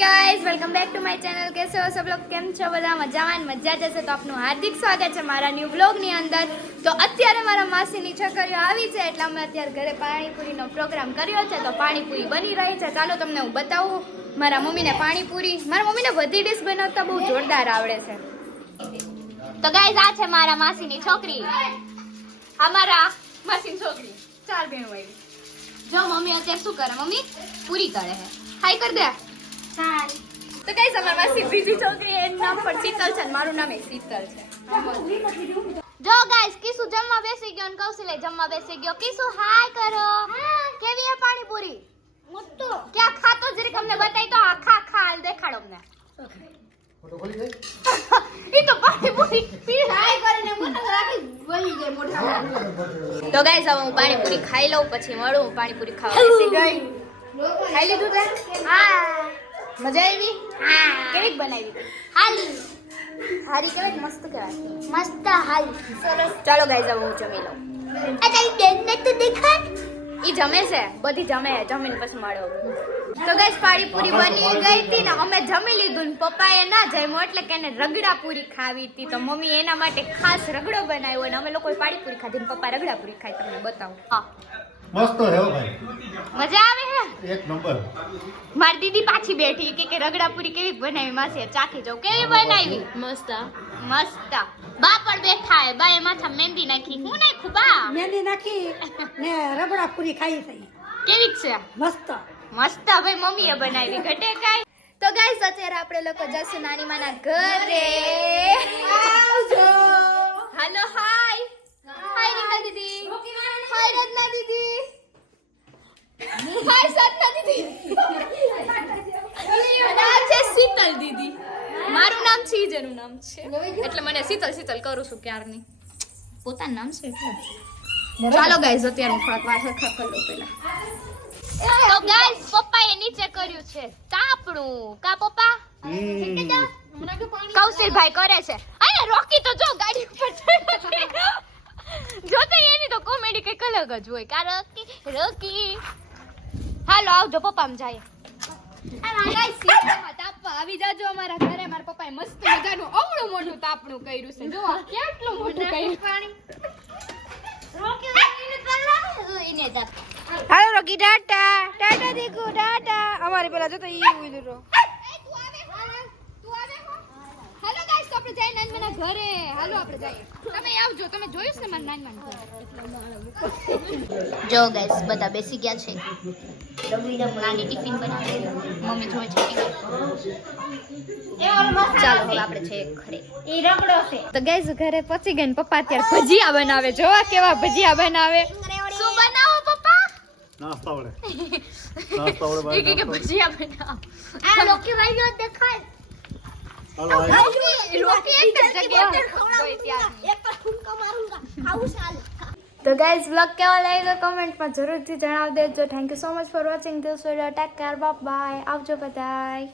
Guys welcome back to my channel. कैसे हो सब लोग? केम छो બધા મજામાં મજા જશે તો આપનું હાર્દિક સ્વાગત છે મારા ન્યૂ બ્લોગ ની અંદર। તો અત્યારે મારા માસીની છોકરીઓ આવી છે એટલે અમે અત્યારે ઘરે પાણીપુરીનો પ્રોગ્રામ કર્યો છે તો પાણીપુરી બની રહી છે। ચાલો તમને હું બતાવું મારા મમ્મીને પાણીપુરી। મારા મમ્મીને બધી ડીશ બનાવતા બહુ જોરદાર આવડે છે। તો ગાઈસ આ છે મારા માસીની છોકરી, અમારા માસીની છોકરી ચાર બહેનો આવી। જો મમ્મી અત્યારે શું કરે? મમ્મી પૂરી કરે છે। हाय कर दे हाय। तो गाइस हमारी मासी बीजी छोकरी है, नाम पर शीतल છે, મારું નામ એ શીતલ છે। જો ગાइस કિસુ જમવા બેસી ગયો અને કૌશલે જમવા બેસી ગયો। કિસુ હાય કરો। કેવી છે પાણીપુરી? મસ્ત। ક્યાં ખાતો જરીક અમને બતાઈ તો આખા ખાલ દેખાડો અમને। ફોટો ખોલી દે। ઈ તો પાણીપુરી પી હાય કરીને મોટા રાખી ગળી જાય મોઢામાં। તો ગાइस હવે હું પાણીપુરી ખાઈ લઉં પછી મળું। હું પાણીપુરી ખાવા બેસી ગઈ। ખાઈ લીધું તે? હા। મજા આવી? હા। કેવી બનાવી? હાલી હારી કેવી? મસ્ત કહેવાય। મસ્ત હાલી સરસ। ચાલો ગાઈસ હવે હું જમી લઉં। આ તારી બેનને તો દેખાડ। ઈ જમે છે, બધી જમે, જમીને પછી મળો। તો ગાઈસ પાણીપુરી બની ગઈ હતી ને અમે જમી લીધું ને પપ્પાએ ના જમ્યો એટલે કે એને રગડા પૂરી ખાવી હતી તો મમ્મી એના માટે ખાસ રગડો બનાવ્યો અને અમે લોકોએ પાણીપુરી ખાધી ને પપ્પા રગડા પૂરી ખાઈ। તમને બતાવું। હા મસ્ત હે ભાઈ, મજા આવે હે એક નંબર। મારી દીદી પાછી બેઠી કે રગડા પૂરી કેવી બનાવી માસી ચાખી જાવ કેવી બનાવી। મસ્ત મસ્ત। બા પણ બેઠા હે, બા એ માથા મહેંદી નાખી। હું નાખ્યું બા? મહેંદી નાખી ને રગડા પૂરી ખાઈ થઈ। કેવી છે? મસ્ત મસ્ત ભાઈ મમ્મીએ બનાવી ઘટે કાઈ। તો ગાઈસ અત્યારે આપણે લોકો જશું નાની માના ઘરે। આવજો। હાલો હાય હાય રીના દીદી, હાય રત્ના દીદી, હાય સતના દીદી, અને આ છે શીતલ દીદી। મારું નામ છે જેનું નામ છે એટલે મને શીતલ શીતલ કરું છું ક્યારની। પોતાનું નામ છે એટલે। ચાલો ગાઈસ અત્યારે હું થોડાક વાર હરખા કરી લઉં પહેલા। તો ગાઈસ પપ્પાએ નીચે કર્યું છે તાપણું। કા પપ્પા? કૌશલભાઈ કરે છે। અરે રોકી તો જો ગાડી ઉપર જો તો એની તો કોમેડી કઈક અલગ જ હોય। કા રોકી રોકી। હાલો આવજો પપ્પા આમ જાય। ગાઈસ સીતામાં તાપવા આવી જાજો અમારા ઘરે। મારા પપ્પાએ મસ્ત મજાનું અવળું મોટું તાપણું કર્યું છે। જો કેટલું મોટું કર્યું પાણી। રોકી એને તાપ। હાલો રોકી ટાટા ટાટા દેખો ટાટા। અમારે પેલા જો તો ઈ ઉઈ દો। હાલો ગાઈસ તો આપણે જઈએ નાનમાના ઘરે। હાલો આપણે જઈએ। તમે આવજો, તમે જોયું છે મારા નાનમાના ઘર। જો ગાઈસ બધા બેસી ગયા છે। નાની ટિફિન બનાવે મમ્મી જોઈ છે। ચાલો હવે આપણે છે ઘરે। ઈ રગડો છે। તો ગાઈસ ઘરે પહોંચી ગઈ ને પપ્પા અત્યારે ભજીયા બનાવે। જોવા કેવા ભજીયા બનાવે। શું બનાવો પપ્પા? નાસ્તા વડે ભાઈ, કે ભજીયા બનાવો। આ લોકી ભાઈ જો દેખાય। હાલો રોકી એક જગ્યાએ હોય ત્યાં એક પર ઠુમકા મારુંગા ખાવું ચાલે। તો ગાઈસ વ્લોગ કેવો લાગ્યો કમેન્ટમાં જરૂરથી જણાવી દેજો। Thank you so much for watching this video. Take care, bye bye. આવજો બધાય।